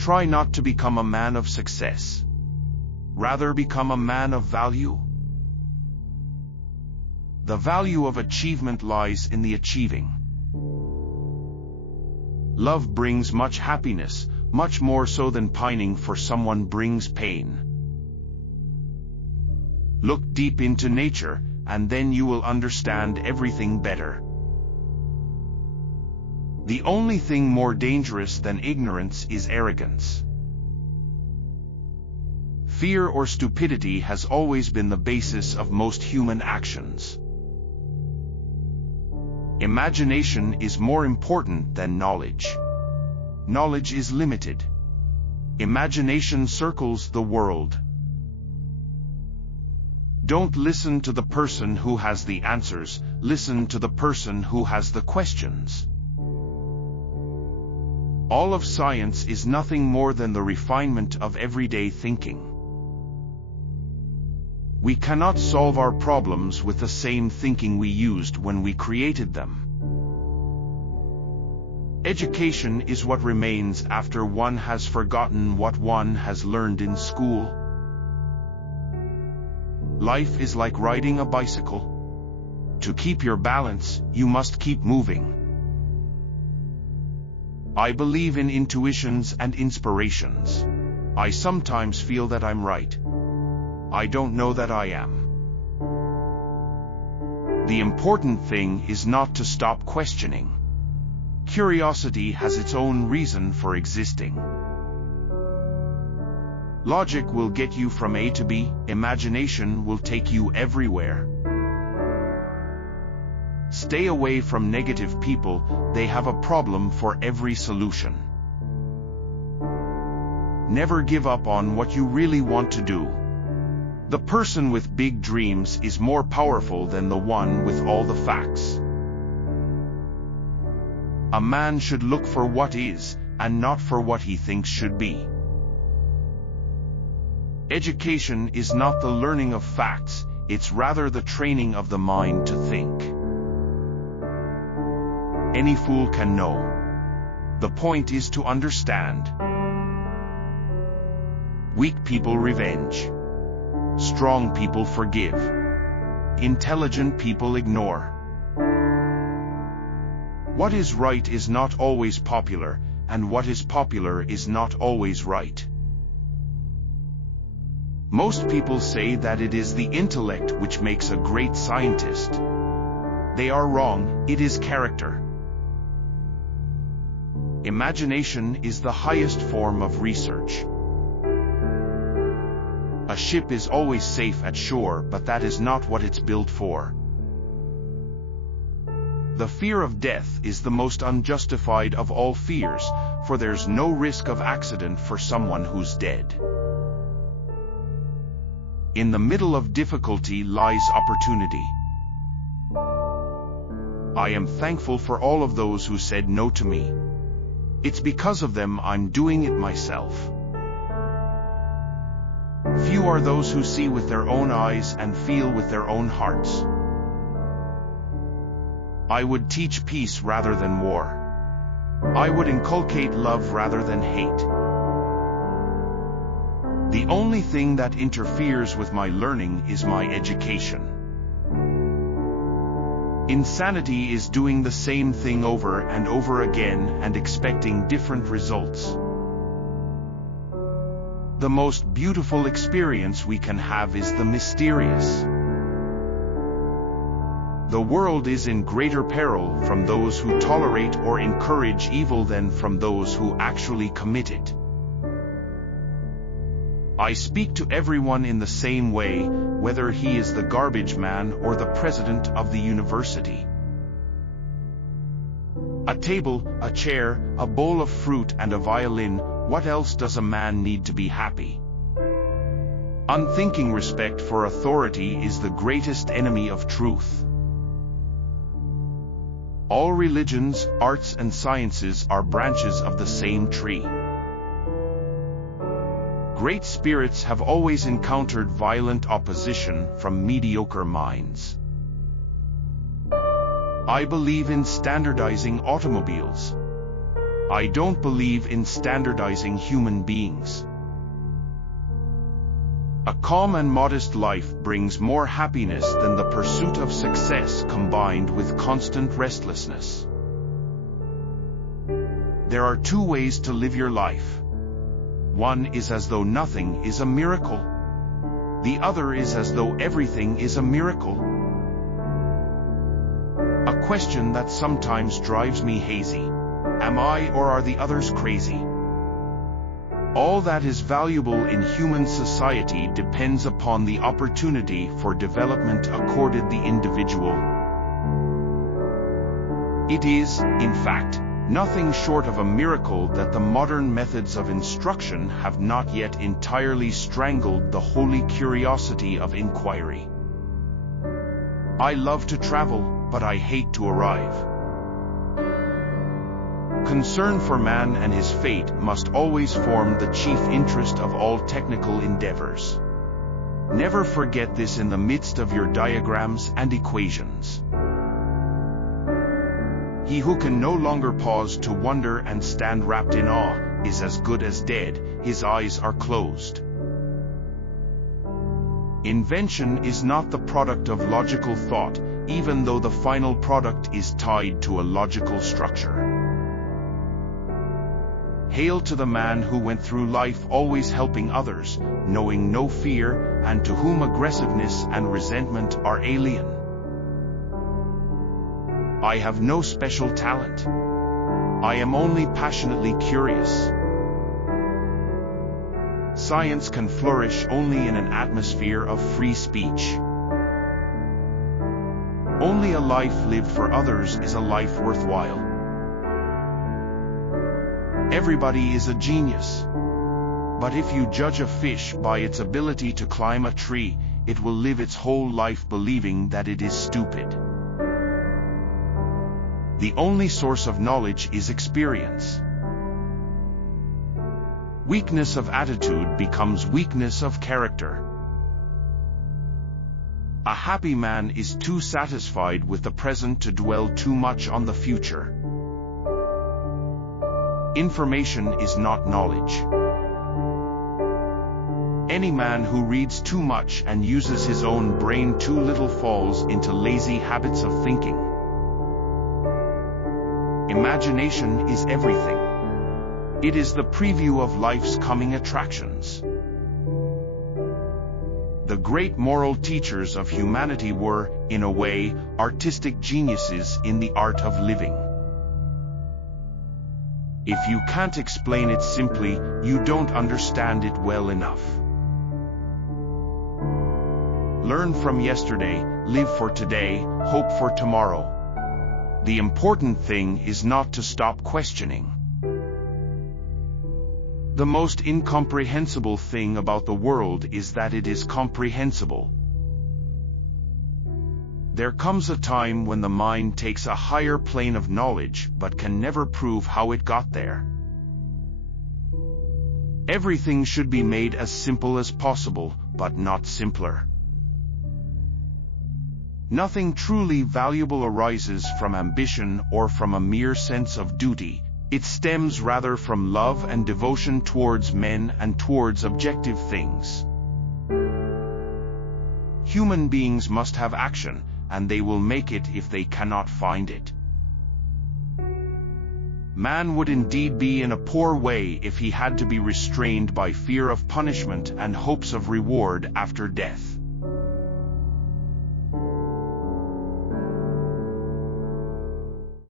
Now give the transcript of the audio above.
Try not to become a man of success. Rather, become a man of value. The value of achievement lies in the achieving. Love brings much happiness, much more so than pining for someone brings pain. Look deep into nature, and then you will understand everything better. The only thing more dangerous than ignorance is arrogance. Fear or stupidity has always been the basis of most human actions. Imagination is more important than knowledge. Knowledge is limited. Imagination circles the world. Don't listen to the person who has the answers, listen to the person who has the questions. All of science is nothing more than the refinement of everyday thinking. We cannot solve our problems with the same thinking we used when we created them. Education is what remains after one has forgotten what one has learned in school. Life is like riding a bicycle. To keep your balance, you must keep moving. I believe in intuitions and inspirations. I sometimes feel that I'm right. I don't know that I am. The important thing is not to stop questioning. Curiosity has its own reason for existing. Logic will get you from A to B, imagination will take you everywhere. Stay away from negative people, they have a problem for every solution. Never give up on what you really want to do. The person with big dreams is more powerful than the one with all the facts. A man should look for what is, and not for what he thinks should be. Education is not the learning of facts, it's rather the training of the mind to think. Any fool can know. The point is to understand. Weak people revenge. Strong people forgive. Intelligent people ignore. What is right is not always popular, and what is popular is not always right. Most people say that it is the intellect which makes a great scientist. They are wrong, it is character. Imagination is the highest form of research. A ship is always safe at shore, but that is not what it's built for. The fear of death is the most unjustified of all fears, for there's no risk of accident for someone who's dead. In the middle of difficulty lies opportunity. I am thankful for all of those who said no to me. It's because of them I'm doing it myself. Few are those who see with their own eyes and feel with their own hearts. I would teach peace rather than war. I would inculcate love rather than hate. The only thing that interferes with my learning is my education. Insanity is doing the same thing over and over again and expecting different results. The most beautiful experience we can have is the mysterious. The world is in greater peril from those who tolerate or encourage evil than from those who actually commit it. I speak to everyone in the same way, whether he is the garbage man or the president of the university. A table, a chair, a bowl of fruit and a violin, what else does a man need to be happy? Unthinking respect for authority is the greatest enemy of truth. All religions, arts and sciences are branches of the same tree. Great spirits have always encountered violent opposition from mediocre minds. I believe in standardizing automobiles. I don't believe in standardizing human beings. A calm and modest life brings more happiness than the pursuit of success combined with constant restlessness. There are two ways to live your life. One is as though nothing is a miracle. The other is as though everything is a miracle. A question that sometimes drives me hazy. Am I or are the others crazy? All that is valuable in human society depends upon the opportunity for development accorded the individual. It is, in fact, nothing short of a miracle that the modern methods of instruction have not yet entirely strangled the holy curiosity of inquiry. I love to travel, but I hate to arrive. Concern for man and his fate must always form the chief interest of all technical endeavors. Never forget this in the midst of your diagrams and equations. He who can no longer pause to wonder and stand wrapped in awe is as good as dead. His eyes are closed. Invention is not the product of logical thought, even though the final product is tied to a logical structure. Hail to the man who went through life always helping others, knowing no fear, and to whom aggressiveness and resentment are alien. I have no special talent. I am only passionately curious. Science can flourish only in an atmosphere of free speech. Only a life lived for others is a life worthwhile. Everybody is a genius. But if you judge a fish by its ability to climb a tree, it will live its whole life believing that it is stupid. The only source of knowledge is experience. Weakness of attitude becomes weakness of character. A happy man is too satisfied with the present to dwell too much on the future. Information is not knowledge. Any man who reads too much and uses his own brain too little falls into lazy habits of thinking. Imagination is everything. It is the preview of life's coming attractions. The great moral teachers of humanity were, in a way, artistic geniuses in the art of living. If you can't explain it simply, you don't understand it well enough. Learn from yesterday, live for today, hope for tomorrow. The important thing is not to stop questioning. The most incomprehensible thing about the world is that it is comprehensible. There comes a time when the mind takes a higher plane of knowledge but can never prove how it got there. Everything should be made as simple as possible, but not simpler. Nothing truly valuable arises from ambition or from a mere sense of duty. It stems rather from love and devotion towards men and towards objective things. Human beings must have action, and they will make it if they cannot find it. Man would indeed be in a poor way if he had to be restrained by fear of punishment and hopes of reward after death.